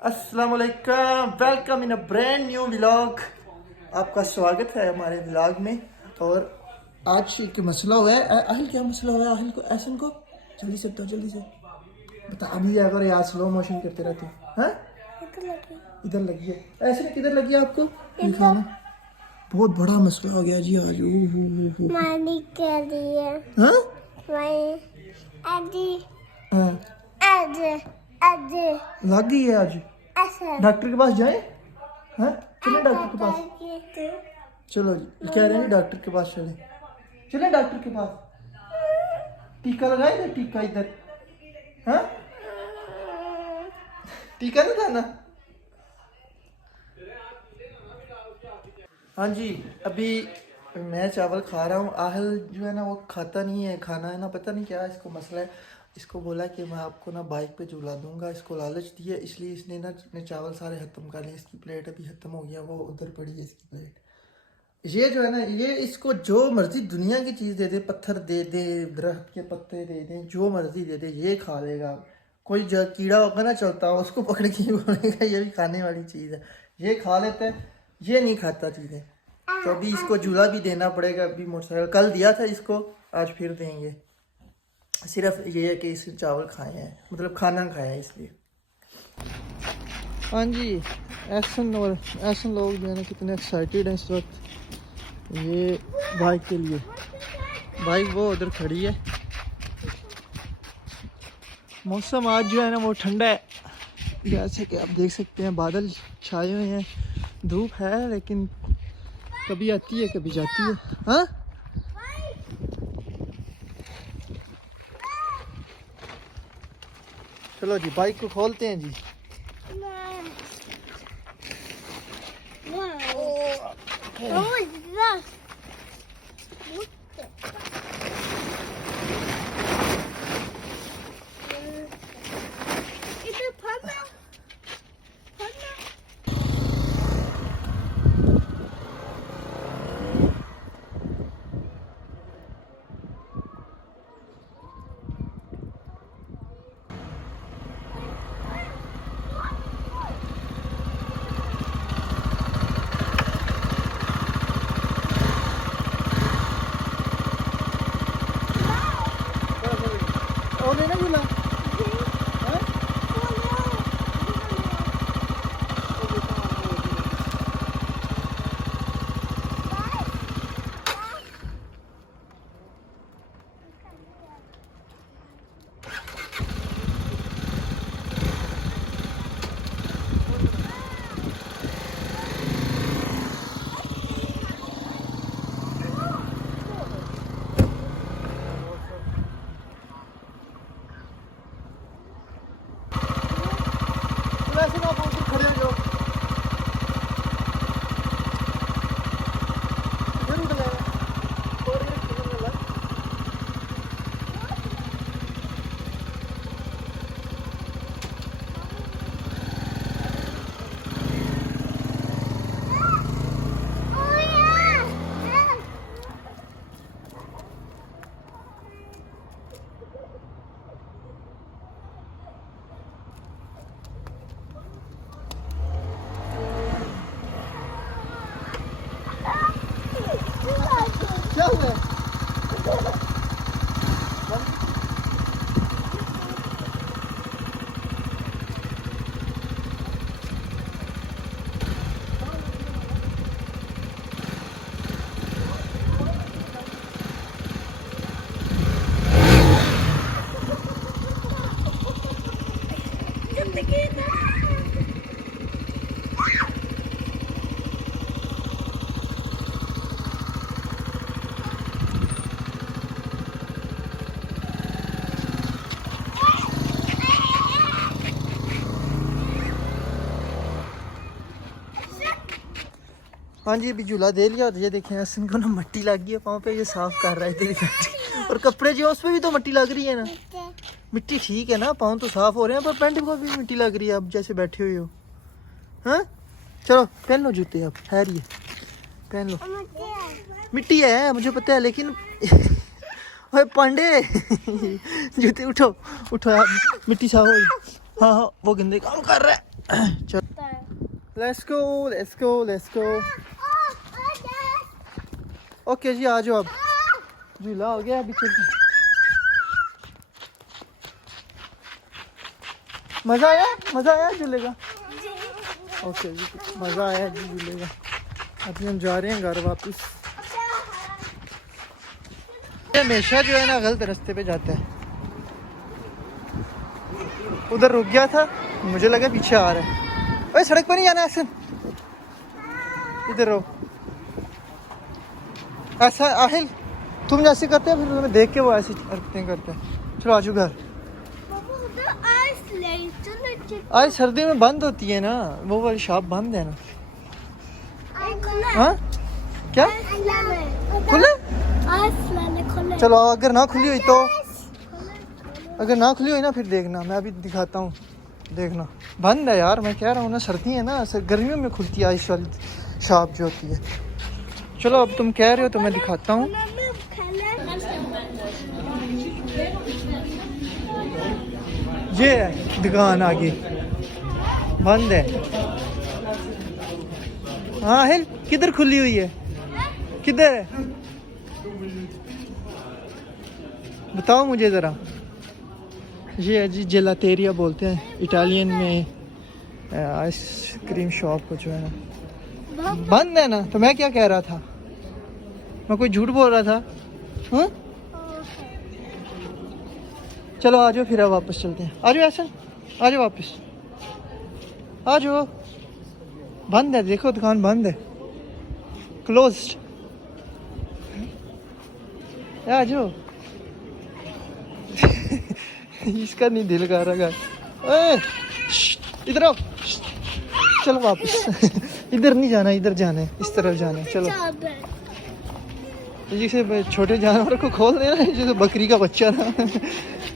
अस्सलाम वालेकुम, welcome in a brand new vlog. आपका स्वागत है हमारे व्लॉग में। और आज एक मसला हुआ है। আহিल, क्या मसला हुआ है? আহিल को, ऐसन को जल्दी से बताओ, जल्दी से बता। अभी अगर यार स्लो मोशन करते रहते हो। हाँ, इधर लगी है। ऐसे किधर लगी है आपको? दिखाना। बहुत बड़ा मसला हो गया जी आज। मानी के लिए हाँ आदि हाँ, आदि आदि लग गई है आज। ऐसा डॉक्टर के पास जाए? हाँ, चलो डॉक्टर के पास। चलो जी, कह रहे हैं डॉक्टर के पास चले। चले डॉक्टर के पास। टीका लगाए थे, टीका इधर। हाँ, टीका नहीं था ना? हाँ जी, अभी मैं चावल खा रहा हूँ। आहल जो है ना वो खाता नहीं है खाना, है ना, पता नहीं क्या इसको मसला है। इसको बोला कि मैं आपको ना बाइक पे झूला दूंगा, इसको लालच दी है, इसलिए इसने ना अपने चावल सारे खत्म कर लिए। इसकी प्लेट अभी खत्म हो गया, वो उधर पड़ी है इसकी प्लेट। ये जो है ना, ये इसको जो मर्जी दुनिया की चीज़ दे दे, पत्थर दे दे, दरख्त के पत्ते दे दे, जो मर्जी दे दे, ये खा लेगा। कोई जो कीड़ा होगा ना चलता हो, उसको पकड़ के ही बोलेगा ये भी खाने वाली चीज़ है, ये खा लेता है। ये नहीं खाता चीज़ें। तो अभी इसको झूला भी देना पड़ेगा। अभी मोटरसाइकिल कल दिया था इसको, आज फिर देंगे। सिर्फ ये है कि इसने चावल खाए हैं, मतलब खाना खाया है इसलिए। हाँ जी, ऐसन लोग जो है ना कितने एक्साइटेड हैं इस वक्त ये बाइक के लिए। बाइक वो उधर खड़ी है। मौसम आज जो है ना वो ठंडा है, जैसे कि आप देख सकते हैं बादल छाए हुए हैं, धूप है लेकिन कभी आती है कभी जाती है। हाँ, चलो जी बाइक को खोलते हैं जी। और लेना झूला। ऐसे ना आप उधर खड़े हो जाओ, इधर उठ जाएगा। और ये किधर वाला? क्या हुआ है? हाँ जी, अभी झूला दे लिया। और ये देखें ऐसे इनको ना मट्टी लग गई है पाँव पे, ये साफ कर रहा है तेरी। और कपड़े जो उस पर भी तो मट्टी लग रही है ना। मिट्टी ठीक है ना, पाँव तो साफ हो रहे हैं, पर पैंट को भी मिट्टी लग रही है अब जैसे बैठे हुए हो। हाँ, चलो पहन लो जूते, अब ठहरिए, पहन लो। मिट्टी है मुझे पता है, लेकिन ओए पांडे जूते उठो उठो यार, मिट्टी साफ हो। हाँ हाँ, वो गंदे काम कर रहा है। चल let's go let's go let's go. Okay जी आ जाओ अब, झूला हो गया अभी चलते। मज़ा आया झूले का? ओके जी मज़ा आया जी झूले का। अभी हम जा रहे हैं घर वापस। हमेशा जो है ना गलत रास्ते पे जाता है। उधर रुक गया था, मुझे लगा पीछे आ रहा है। ओए सड़क पर नहीं जाना ऐसे, इधर रहो। ऐसा आहिल तुम जैसे करते हैं फिर तुम्हें देख के वो ऐसी हरकतें करते हैं। चलो आजू घर। आज सर्दी में बंद होती है ना वो वाली शॉप, बंद है ना। हाँ क्या खुले? चलो अगर ना खुली हुई तो, अगर ना खुली हुई ना फिर देखना, मैं अभी दिखाता हूँ देखना। बंद है यार, मैं कह रहा हूँ ना सर्दी है ना, गर्मियों में खुलती है आइस वाली शॉप जो होती है। चलो अब तुम कह रहे हो तो मैं दिखाता हूँ। ये है दुकान आगे, बंद है। हाँ हिल किधर खुली हुई है, किधर है बताओ मुझे ज़रा। ये है जी जेलातेरिया बोलते हैं इटालियन में आइसक्रीम शॉप को जो है ना, बंद है ना। तो मैं क्या कह रहा था, मैं कोई झूठ बोल रहा था? हाँ चलो आ जाओ फिर अब वापस चलते हैं। आ जाओ ऐसा, आ जाओ वापस आ जाओ। बंद है देखो, दुकान बंद है, क्लोज्ड। आ जाओ। इसका नहीं दिल कर रहा। इधर आओ, चलो वापस। इधर नहीं जाना, इधर जाना है, इस तरफ जाना है। चलो जैसे छोटे जानवर को खोल देना, जैसे बकरी का बच्चा था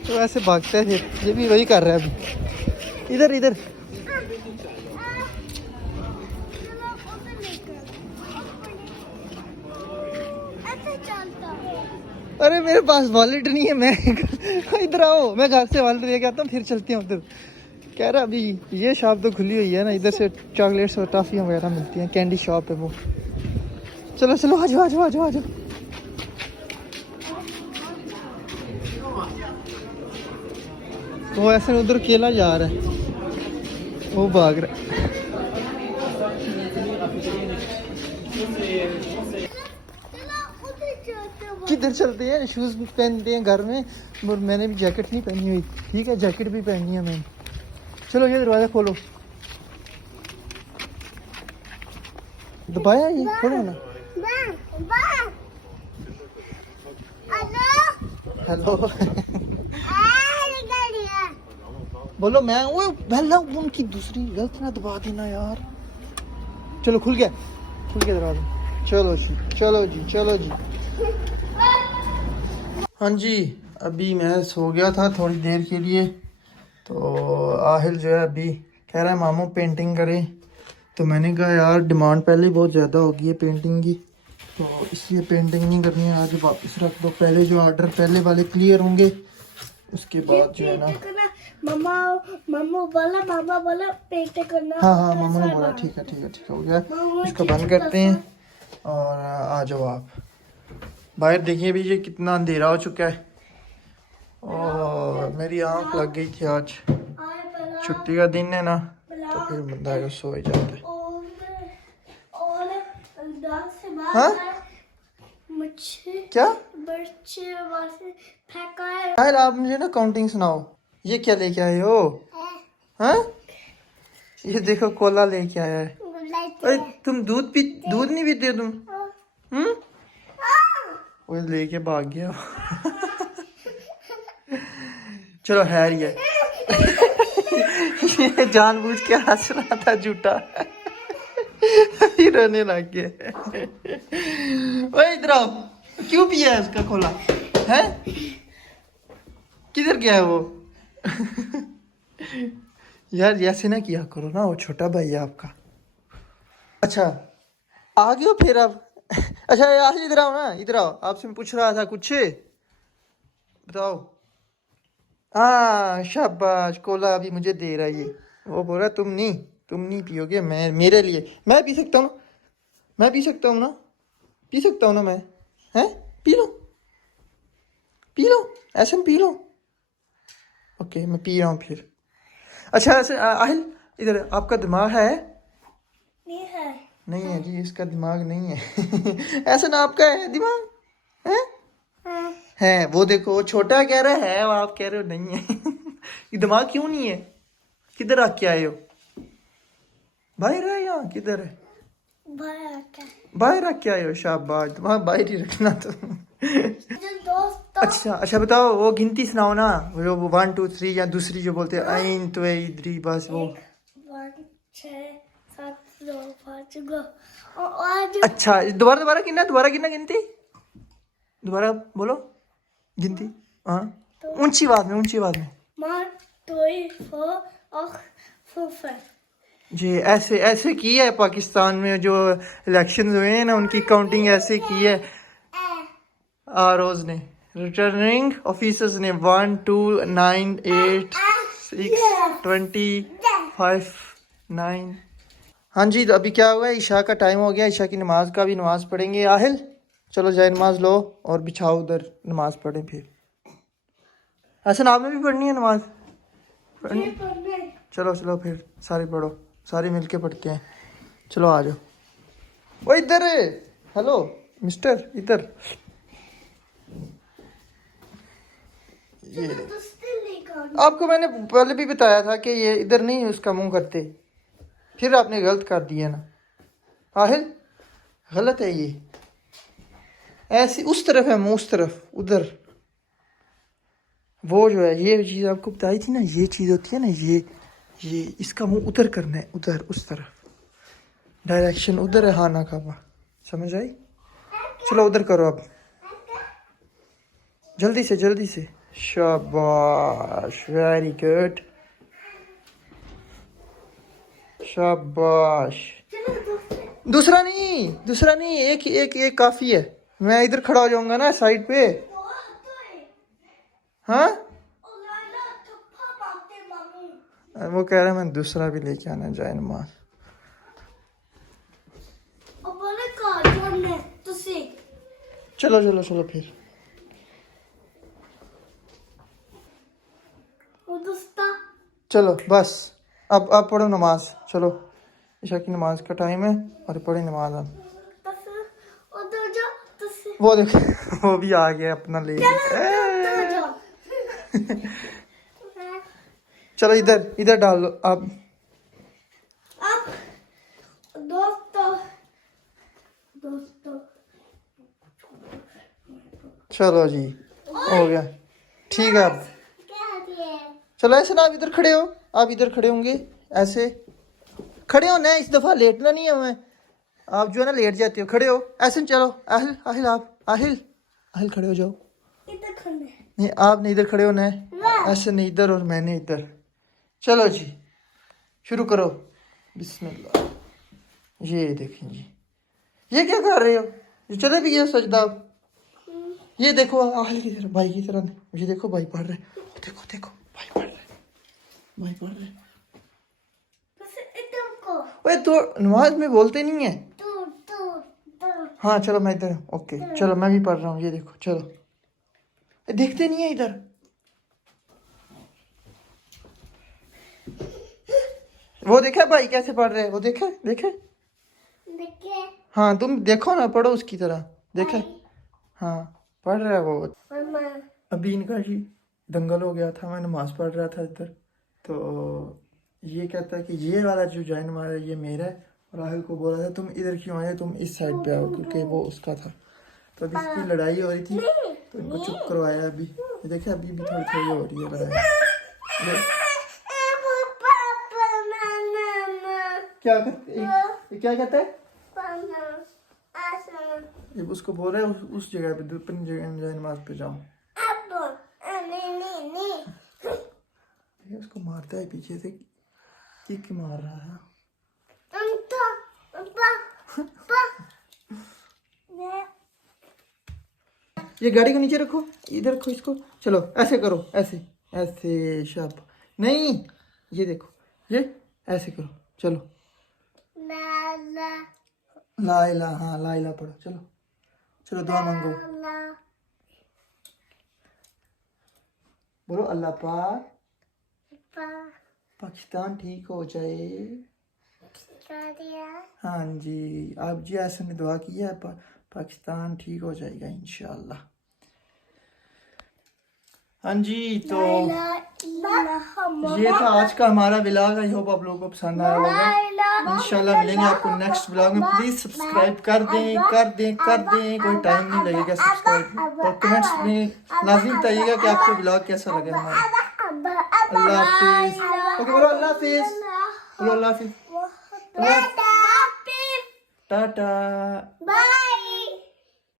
तो ऐसे भागता है, फिर ये भी वही कर रहा है अभी। इधर इधर अरे मेरे पास वॉलेट नहीं है, मैं इधर आओ, मैं घर से वॉलेट लेके आता हूँ फिर चलते हैं उधर। कह रहा अभी ये शॉप तो खुली हुई है ना, इधर से चॉकलेट्स और टॉफियाँ वगैरह मिलती हैं, कैंडी शॉप है वो। चलो चलो आ जाओ आ जाओ आ जाओ आ जाओ। वो ऐसे उधर अकेला जा रहा है, वो भाग रहा है। किधर चलते हैं, शूज पहनते हैं घर में, और मैंने भी जैकेट नहीं पहनी हुई। ठीक है जैकेट भी पहनी है मैंने। चलो ये दरवाजा खोलो, दबाया ये, खोलो ना। हेलो बोलो। मैं वो पहला उनकी दूसरी गलत ना दबा देना यार। चलो खुल गया, खुल गया दरवाजा। चलो जी चलो जी चलो जी। हाँ जी अभी मैं सो गया था थोड़ी देर के लिए, तो आहिल जो है अभी कह रहा है मामू पेंटिंग करें। तो मैंने कहा यार डिमांड पहले ही बहुत ज़्यादा हो गई है पेंटिंग की, तो इसलिए पेंटिंग नहीं करनी है, आज वापस रख दो। पहले जो ऑर्डर पहले वाले क्लियर होंगे उसके बाद जो है ना। मामा बोला पेंट करना। हाँ हाँ मामा ने बोला, ठीक है ठीक है ठीक है हो गया। इसको बंद करते हैं और आ जाओ आप बाहर। देखिए भी ये कितना अंधेरा हो चुका है और मेरी आँख लग गई थी। आज छुट्टी का दिन है ना, तो फिर बंदा सो ही जाता है। हाँ क्या यार, आप मुझे ना काउंटिंग सुनाओ। ये क्या लेके आए हो? हाँ ये देखो कोला लेके आया है। अरे तुम दूध नहीं पीते तुम? वो लेके भाग गया। चलो है ये ये जानबूझ के हंस रहा था झूठा, रोने लग गया। ओए इधर आओ, क्यों पिया है उसका खोला है? किधर गया है वो? यार ऐसे ना किया करो ना, वो छोटा भाई है आपका। अच्छा आ गए हो फिर अब? अच्छा यार इधर आओ ना, इधर आओ, आपसे मैं पूछ रहा था कुछ, बताओ। हाँ शाबाश, कोला अभी मुझे दे रहा है ये। वो बोल रहा तुम नहीं पियोगे, मैं मेरे लिए मैं पी सकता हूँ ना, मैं पी सकता हूँ ना, पी सकता हूँ ना मैं, हैं? पी लो ऐसे में पी लो। ओके मैं पी रहा हूँ फिर। अच्छा ऐसे आहिल इधर आपका दिमाग है? नहीं है। नहीं है जी, इसका दिमाग नहीं है। ऐसा ना आपका है दिमाग है? हाँ। है वो देखो, वो छोटा कह रहा है, वो आप कह रहे हो नहीं है। ये दिमाग क्यों नहीं है? किधर रख के आए हो? बाहर है या किधर है? बड़ा क्या? बाहर रख के आए हो, शाबाश, दिमाग बाहर ही रखना तो। जो दोस्त अच्छा बताओ, वो गिनती सुनाओ ना, वो 1 2 3 या दूसरी जो बोलते हैं आइन तो इधरी, बस वो। 1 6 7 2 5 गो और आज अच्छा दोबारा गिनना गिनती, दोबारा बोलो गिनती। हाँ ऊंची आवाज में। मार तोई फो और फूफे जी ऐसे ऐसे की है पाकिस्तान में जो इलेक्शन हुए हैं ना, उनकी काउंटिंग ऐसे की है आरओज ने, रिटर्निंग ऑफिसर्स ने 1 2 9 8 6 20 5 9। हाँ जी, तो अभी क्या हुआ है, ईशा का टाइम हो गया, ईशा की नमाज का भी नमाज पढ़ेंगे। आहिल चलो जाए नमाज लो और बिछाओ उधर, नमाज पढ़ें फिर। हसन आपने भी पढ़नी है नमाज? पढ़नी? चलो फिर सारे पढ़ो, सारे मिलके पढ़ते हैं। चलो आ जाओ। वो इधर है, हेलो मिस्टर इधर। ये आपको मैंने पहले भी बताया था कि ये इधर नहीं उसका मुंह करते, फिर आपने गलत कर दिया ना। आहिल गलत है ये, ऐसी उस तरफ है मुंह, उस तरफ उधर। वो जो है ये चीज़ आपको बताई थी ना, ये चीज़ होती है ना, ये इसका मुंह उधर करना है, उधर उस तरफ, डायरेक्शन उधर है खाना का। समझ आई? चलो उधर करो अब, जल्दी से। शाबाश, वेरी गुड, शाबाश। दूसरा नहीं, एक काफी है। मैं इधर खड़ा हो जाऊंगा ना साइड पे। हाँ वो कह रहा है मैं दूसरा भी लेके आना जाए नमाज। चलो फिर। चलो बस, अब पढ़ो नमाज, चलो ईशा की नमाज का टाइम है और पढ़े नमाज आप। वो देखो, वो भी आ गया अपना ले। चलो इधर डाल लो अब। चलो जी हो गया, ठीक है अब। चलो ऐसे ना, आप इधर खड़े हो, आप इधर खड़े होंगे, ऐसे खड़े हो ना, इस दफा लेटना नहीं है मैं। आप जो है ना लेट जाते हो, खड़े हो ऐसे। चलो आहिल आहिल आप आहिल खड़े हो जाओ। नहीं आपने इधर खड़े होना है, ऐसे नहीं, इधर और मैंने इधर। चलो जी शुरू करो, बिस्मिल्लाह। ये देखें जी, ये क्या कर रहे हो? ये चले भी गए सजदा। ये देखो आहिल की तरह, भाई की तरह नहीं, ये देखो भाई पढ़ रहे, देखो भाई पढ़ रहे। ओए तो नमाज में बोलते नहीं है। हाँ चलो मैं इधर, ओके चलो मैं भी पढ़ रहा हूँ, ये देखो चलो। देखते नहीं है इधर। वो देखा भाई कैसे पढ़ रहे हैं, वो देखे। हाँ तुम देखो ना, पढ़ो उसकी तरह, देखे। हाँ पढ़ रहा है वो। अभी इनका जी दंगल हो गया था, मैं नमाज पढ़ रहा था इधर, तो ये कहता है कि ये वाला जो जैन मारा है ये मेरा है, और राहुल को बोला था तुम इधर क्यों आए, तुम इस साइड पे आओ, क्योंकि वो उसका था। तो अभी इसकी लड़ाई हो रही थी, तो इनको चुप करवाया अभी। ये देखिए अभी भी थोड़ी हो रही है लड़ाई। क्या कहता है? ये उसको बोल रहा है उस जगह पे, अपनी जगह नमाज पे जाओ। ये उसको मारता है पीछे से, किक मार रहा है। ये गाड़ी को नीचे रखो, इधर रखो इसको। चलो ऐसे करो, ऐसे शाप नहीं, ये देखो ये ऐसे करो, चलो। ला ला ला इला, हाँ ला इला पढ़ो, चलो चलो दुआ मांगो। ला बोलो अल्लाह पाक पा पाकिस्तान ठीक हो जाए। दिया हाँ जी, आप जी ऐसे ने दुआ की है, पाकिस्तान ठीक हो जाएगा इंशाल्लाह। हाँ जी, तो ये था आज का हमारा व्लॉग। आई होप आप लोगों को पसंद आया होगा। इंशाल्लाह मिलेंगे आपको नेक्स्ट व्लॉग में। प्लीज़ सब्सक्राइब कर दें, कर दें, कर दें, कोई टाइम नहीं लगेगा सब्सक्राइब। और कमेंट्स में लाजमी बताइएगा कि आपको व्लॉग कैसा लगा हमारा। अल्लाह हाफिज़। ओके बोलो अल्लाह हाफिज़, बोलो अल्लाह हाफिज़, टाटा। बाय